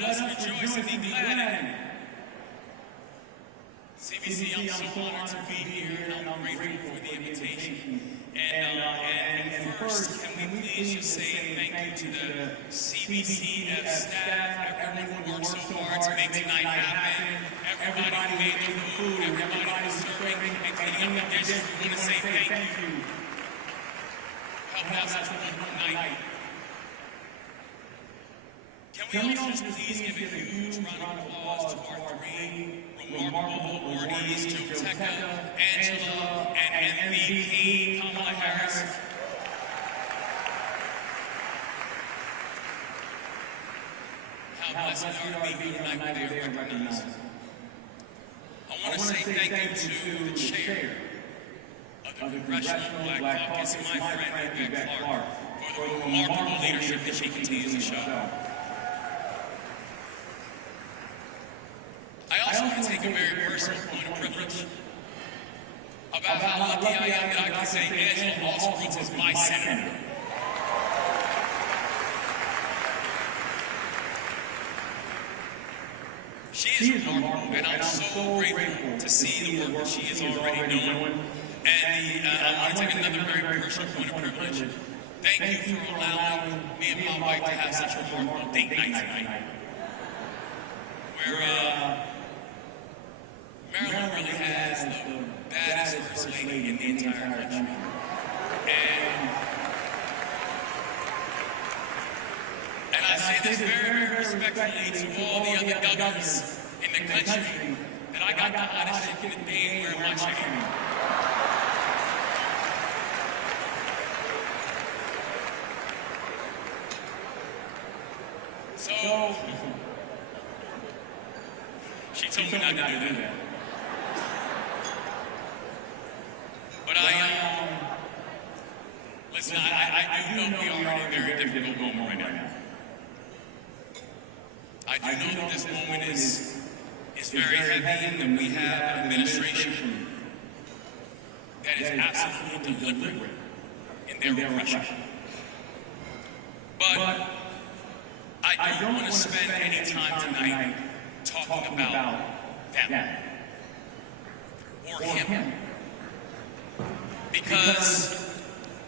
let us rejoice and be glad in it. CBC, I'm so honored to be here, and I'm grateful for the invitation. And first, can we please just say thank you to the CBCF staff, everyone who worked so hard to make tonight happen, everybody who made the food, everybody who's serving and cleaning up the dishes. We want to say thank you for helping out such a wonderful night. Can we also please give a huge round of applause to our three remarkable awardees, Joe Tecca, Angela, and MVP Kamala Harris. How blessed we are to be here tonight when they are recognized. I want to say thank you to the chair of the Congressional Black Caucus, my friend Rebecca Clark, for the remarkable leadership that she continues to show. I also want to take a very personal point of privilege about how lucky I am that I can say Angela Allsworth is my senator. She is remarkable, and I'm so grateful to see the work that she is already doing. And I want to take another very personal point of privilege. Thank you for allowing me and my wife to have such a remarkable date night tonight. Where Maryland really has the baddest first lady in the entire country. And I say this very, very respectfully to all the other governors in the country that I got the hottest chick in the day wearing my chicken. So, she told me not to do that. But listen, I do know we are in a very difficult moment right now. I do know that this moment is very heavy and that we have an administration that is absolutely deliberate in their repression. But I don't want to spend any time tonight talking about them or him. Because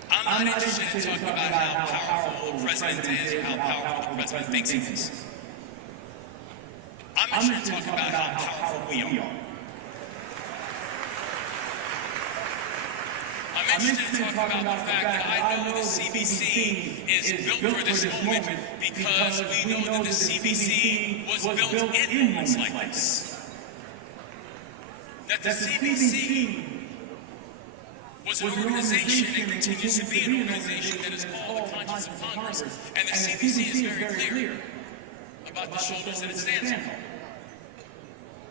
I'm not interested in talking about how powerful the president is or how powerful the president thinks he is. I'm interested in talking about how powerful we are. I'm interested in talking about the fact that I know the CBC is built for this moment because we know that the CBC was built in moments like this. That the CBC was an organization and continues to be an organization that is called the conscience of Congress. And the CBC is very clear about the shoulders that it stands on.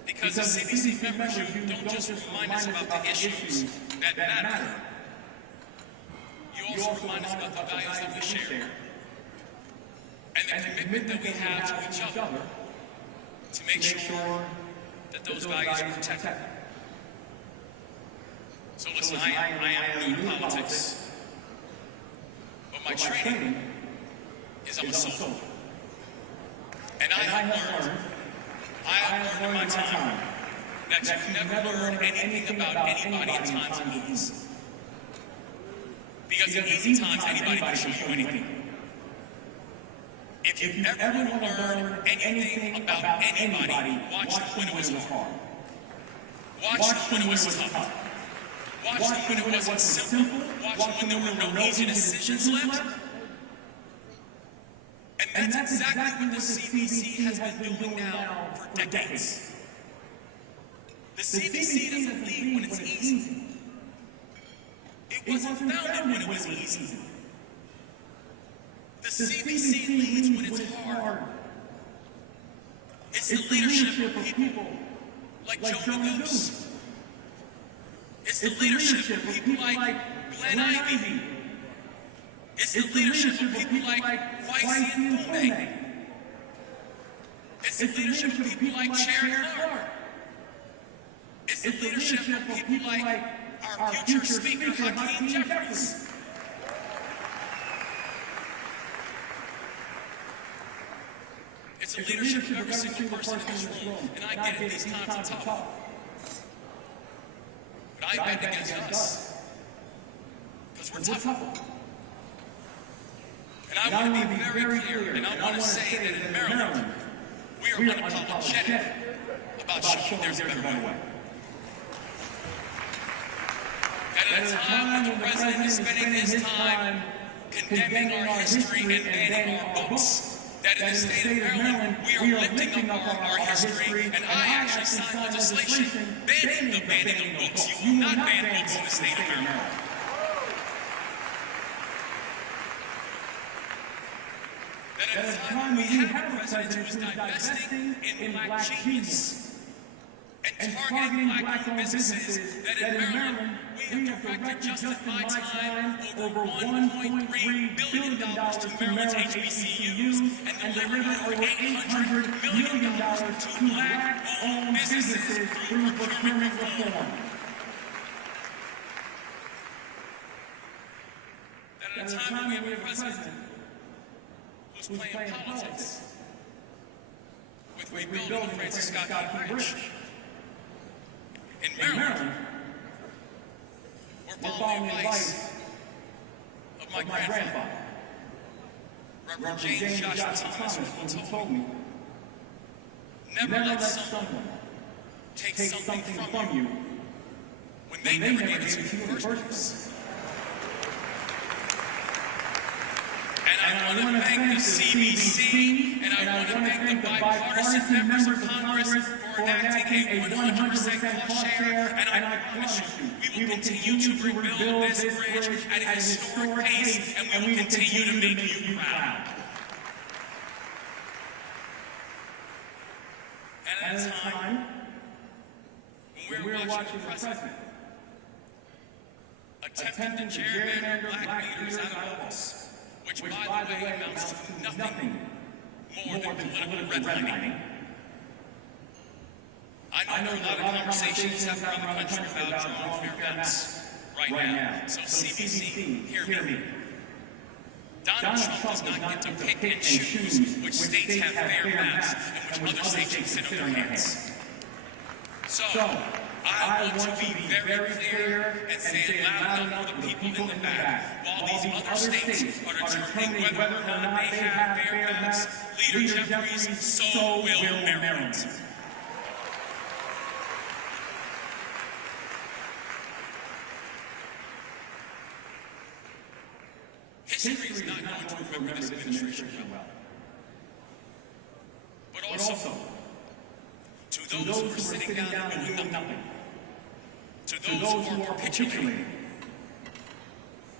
Because the CBC members don't just remind us about the issues that matter. You also remind us about the values that we share. And the commitment that we have to each other to make sure that those values are protected. So listen, I am new to politics, but my training is I'm a soldier. And I have learned in my time that you never learn anything about anybody in times of ease. Because in easy times, anybody can show you anything. If you ever want to learn anything about anybody, watch them when it was hard. Watch them when it was tough. Watch them when it wasn't simple. Watch them when there were no easy decisions left. And that's exactly what the CBC has been doing now for decades. The CBC doesn't lead when it's easy. It wasn't founded when it was easy. The CBC leads when it's hard. It's the leadership of people like Joe Goose. It's the leadership of people like Glenn Ivey. It's the leadership of people like Weis and Fullbank. It's the leadership of people like Chair Clark. It's the leadership of people like our future Speaker, Hakeem Jeffries. It's the leadership of every single person in this room. And I get it, these times are tough. But I bet against us. Because we're tougher. And I want to be very clear, and I want to say that in Maryland, we are unapologetic about showing there's a better way. And at a time when the president is spending his time condemning our history and banning our books, that in the state of Maryland, we are lifting up our history, and I actually signed legislation banning the banning of books. You will not ban books in the state of Maryland. That at a time we have a president who is divesting in black genius and targeting black-owned businesses, that in Maryland, we have directed just in my time over $1.3 billion to Maryland's HBCUs and delivered over $800 million to black-owned businesses through procurement reform. That at a time when we have a president who's playing politics with rebuilding the Francis Scott Key Bridge. In Maryland, we're following the advice of my grandfather, Reverend James Joshua Thomas, who told me, never let someone take something from you when they never gave it to you in the first place. And I want to thank the CBC, and I want to thank the bipartisan members of Congress for enacting a 100% cost share, and I promise you, we will continue to rebuild this bridge at a historic pace, and we will continue to make you proud. And at a time when we're watching the president attempting to gerrymander black leaders out of office, which, by the way, amounts to nothing more than political redlining. I know there are a lot of conversations happening around the country about drawing fair maps right now. So CBC, hear me. Donald Trump does not get to pick and choose which states have fair maps and which other states should sit on their hands. So, I want to be very clear and say it loud enough for the people in the back. While these other states are determining whether or not they have fair maps, Leader Jeffries, so will Maryland. History is not going to remember this administration well. But also, to those who are sitting down and doing nothing, to those who are capitulating,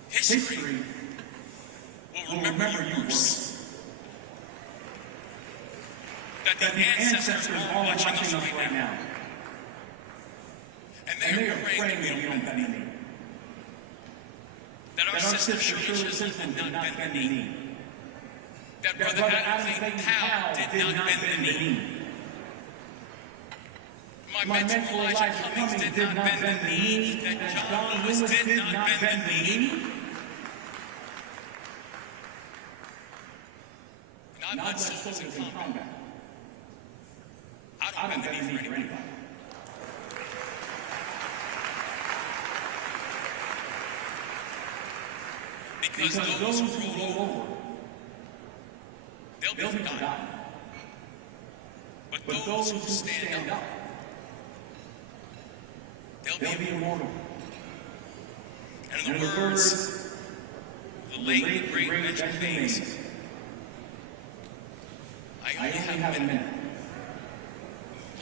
history will remember yours. That the ancestors are watching us right now. And they are praying we don't bend the knee. That our sister Shirley Chisholm did not bend the knee. That Brother Adam Clayton Powell did not bend the knee. My mentor Elijah Cummings did not bend the knee. That John Lewis did not bend the knee. And I've led soldiers in combat. I don't bend the knee for anybody. Because those who roll over, they'll be forgotten. But those who stand up, they'll be immortal. And in the words of the late and great Richard Haynes, I only have a minute,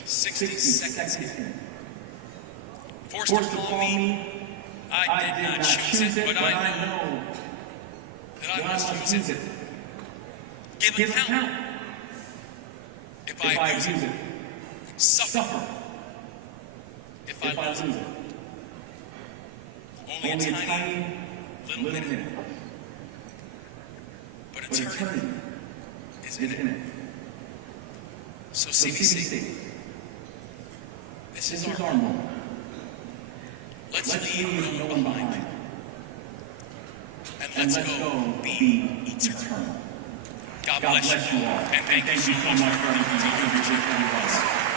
60 seconds in. Forced to call me, I did not choose it, but I know that I must use it. Give account if I abuse it. Suffer if I lose it. Only a tiny little minute. But eternity is in it. So CBC, this is our moment. Let's leave no one behind. And let's go be eternal. God bless you all. And thank you so much for everything you do with us.